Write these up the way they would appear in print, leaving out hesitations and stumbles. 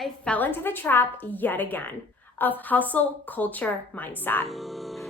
I fell into the trap yet again of hustle culture mindset.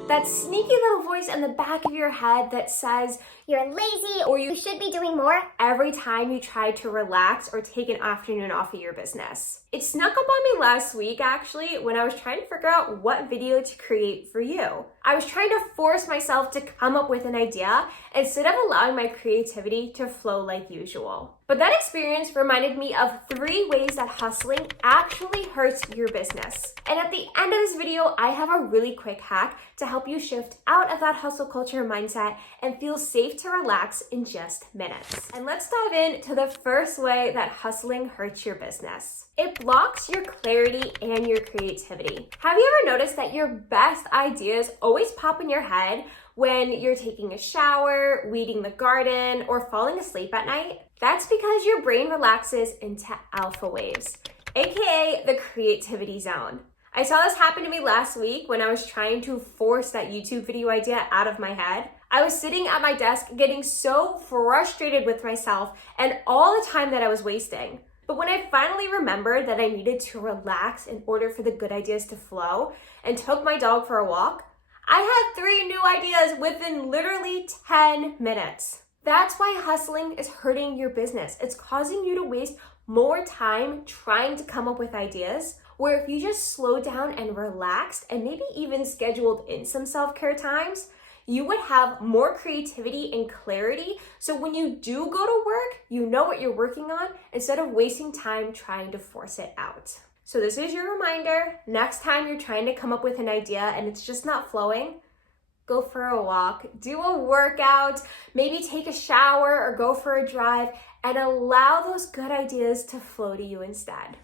That sneaky little voice in the back of your head that says you're lazy or you should be doing more every time you try to relax or take an afternoon off of your business. It snuck up on me last week actually when I was trying to figure out what video to create for you. I was trying to force myself to come up with an idea instead of allowing my creativity to flow like usual. But that experience reminded me of 3 ways that hustling actually hurts your business. And at the end of this video, I have a really quick hack to help you shift out of that hustle culture mindset and feel safe to relax in just minutes. And let's dive into the first way that hustling hurts your business. It blocks your clarity and your creativity. Have you ever noticed that your best ideas always pop in your head when you're taking a shower, weeding the garden, or falling asleep at night? That's because your brain relaxes into alpha waves, aka the creativity zone. I saw this happen to me last week when I was trying to force that YouTube video idea out of my head. I was sitting at my desk getting so frustrated with myself and all the time that I was wasting. But when I finally remembered that I needed to relax in order for the good ideas to flow and took my dog for a walk, I had 3 new ideas within literally 10 minutes. That's why hustling is hurting your business. It's causing you to waste more time trying to come up with ideas, where if you just slowed down and relaxed and maybe even scheduled in some self-care times, you would have more creativity and clarity. So when you do go to work, you know what you're working on instead of wasting time trying to force it out. So this is your reminder. Next time you're trying to come up with an idea and it's just not flowing, go for a walk, do a workout, maybe take a shower or go for a drive and allow those good ideas to flow to you instead.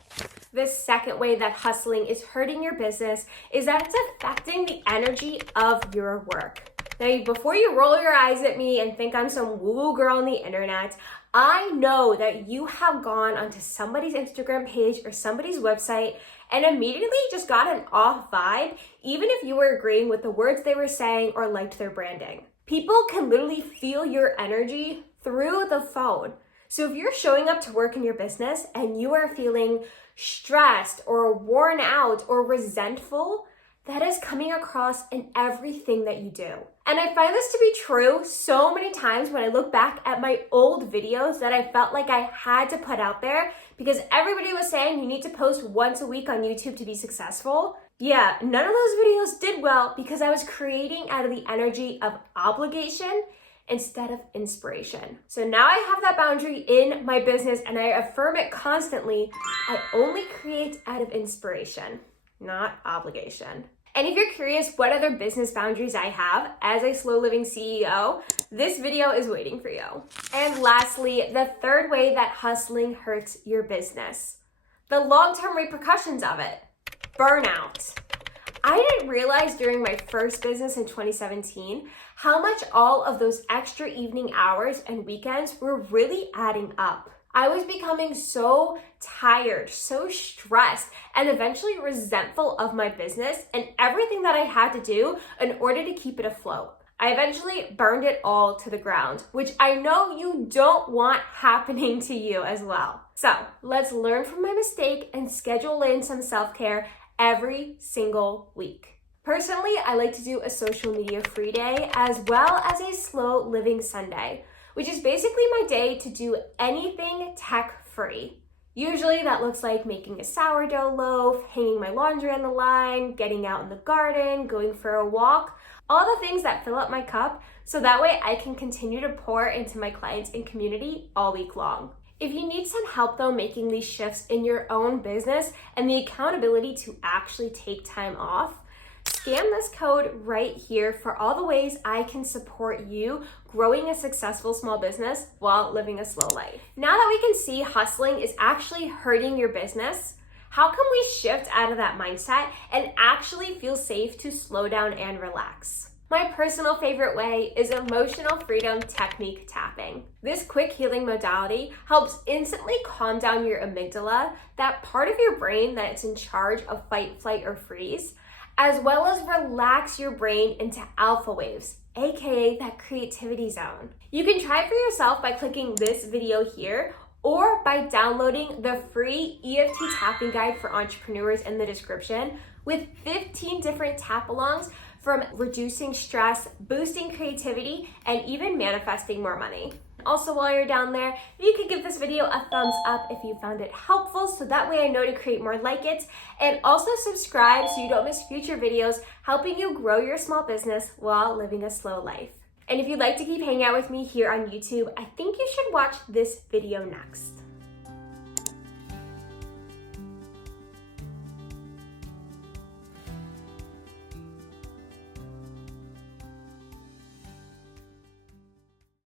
The second way that hustling is hurting your business is that it's affecting the energy of your work. Now, before you roll your eyes at me and think I'm some woo-woo girl on the internet, I know that you have gone onto somebody's Instagram page or somebody's website and immediately just got an off vibe, even if you were agreeing with the words they were saying or liked their branding. People can literally feel your energy through the phone. So if you're showing up to work in your business and you are feeling stressed or worn out or resentful, that is coming across in everything that you do. And I find this to be true so many times when I look back at my old videos that I felt like I had to put out there because everybody was saying you need to post once a week on YouTube to be successful. Yeah, none of those videos did well because I was creating out of the energy of obligation instead of inspiration. So now I have that boundary in my business and I affirm it constantly. I only create out of inspiration, not obligation. And if you're curious what other business boundaries I have as a slow living CEO, this video is waiting for you. And lastly, the third way that hustling hurts your business, the long-term repercussions of it, burnout. I didn't realize during my first business in 2017 how much all of those extra evening hours and weekends were really adding up. I was becoming so tired, so stressed, and eventually resentful of my business and everything that I had to do in order to keep it afloat. I eventually burned it all to the ground, which I know you don't want happening to you as well. So let's learn from my mistake and schedule in some self-care every single week. Personally, I like to do a social media free day as well as a slow living Sunday, which is basically my day to do anything tech-free. Usually that looks like making a sourdough loaf, hanging my laundry on the line, getting out in the garden, going for a walk, all the things that fill up my cup so that way I can continue to pour into my clients and community all week long. If you need some help though making these shifts in your own business and the accountability to actually take time off, scan this code right here for all the ways I can support you growing a successful small business while living a slow life. Now that we can see hustling is actually hurting your business, how can we shift out of that mindset and actually feel safe to slow down and relax? My personal favorite way is emotional freedom technique tapping. This quick healing modality helps instantly calm down your amygdala, that part of your brain that's in charge of fight, flight, or freeze, as well as relax your brain into alpha waves, aka that creativity zone. You can try it for yourself by clicking this video here, or by downloading the free EFT Tapping Guide for entrepreneurs in the description with 15 different tap-alongs from reducing stress, boosting creativity, and even manifesting more money. Also, while you're down there, if you could give this video a thumbs up if you found it helpful, so that way I know to create more like it, and also subscribe so you don't miss future videos helping you grow your small business while living a slow life. And if you'd like to keep hanging out with me here on YouTube, I think you should watch this video next.